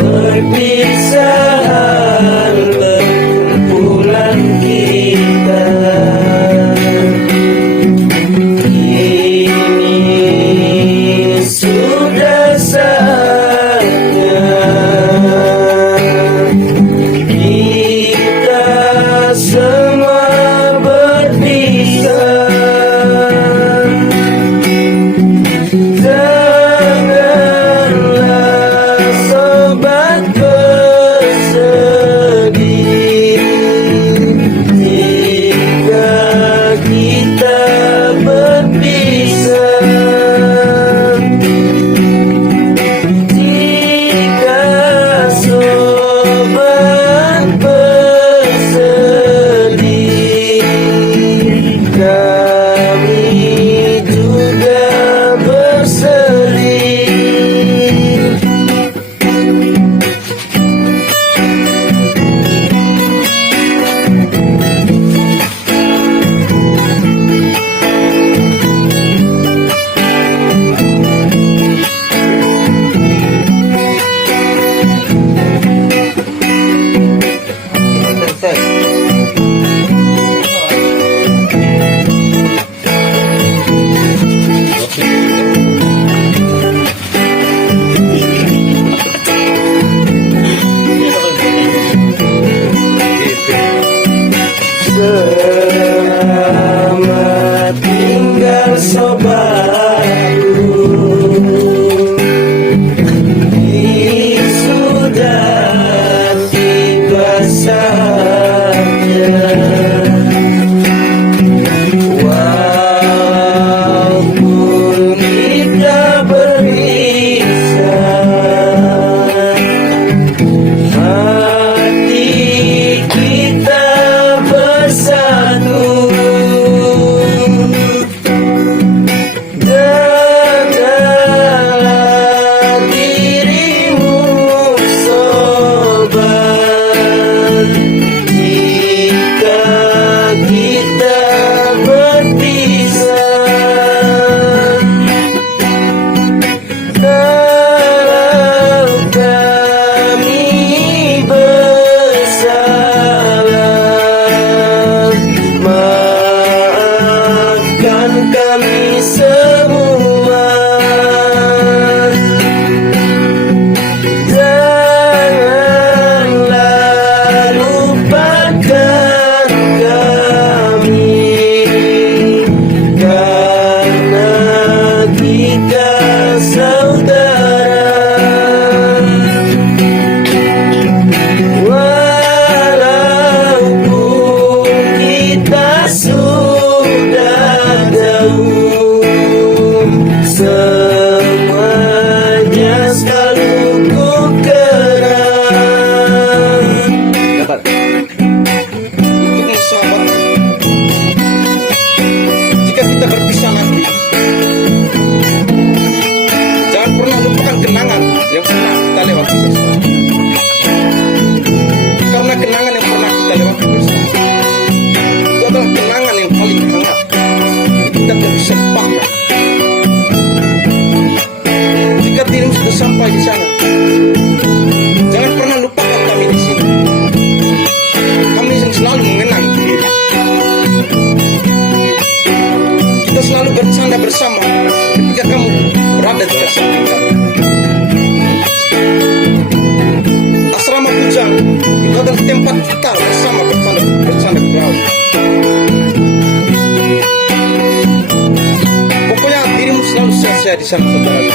perpisahan perkumpulan kita. Ini sudah saatnya kita semua berpisah. Selamat tinggal sobatku, ini sudah tiba saatnya. Walaupun kita berpisah, hati kita bersatu. Jagalah dirimu sobat, jika kita berpisah. Kalau kami bersalah, maafkan kami semua. Janganlah lupakan kami, karena kita saudara. Walaupun kita sudah jauh, semuanya selalu ku kenang. Untuk sahabat, jika kita berpisah nanti, jangan pernah lupakan kenangan yang pernah kita lewati bersama. Karena kenangan yang pernah kita lewati bersama itu adalah kenangan yang paling hangat, kita tidak bisa lupakan. Jika dirimu sudah sampai di sana, jangan pernah lupakan kami di sini. Kami yang selalu mengenang diri. Kita selalu bercanda bersama ketika kamu berada di samping kami. Asrama Bujang itu adalah tempat kita bersama bercanda perahu. Pokoknya dirimu selalu sehat-sehat di sana, saudara.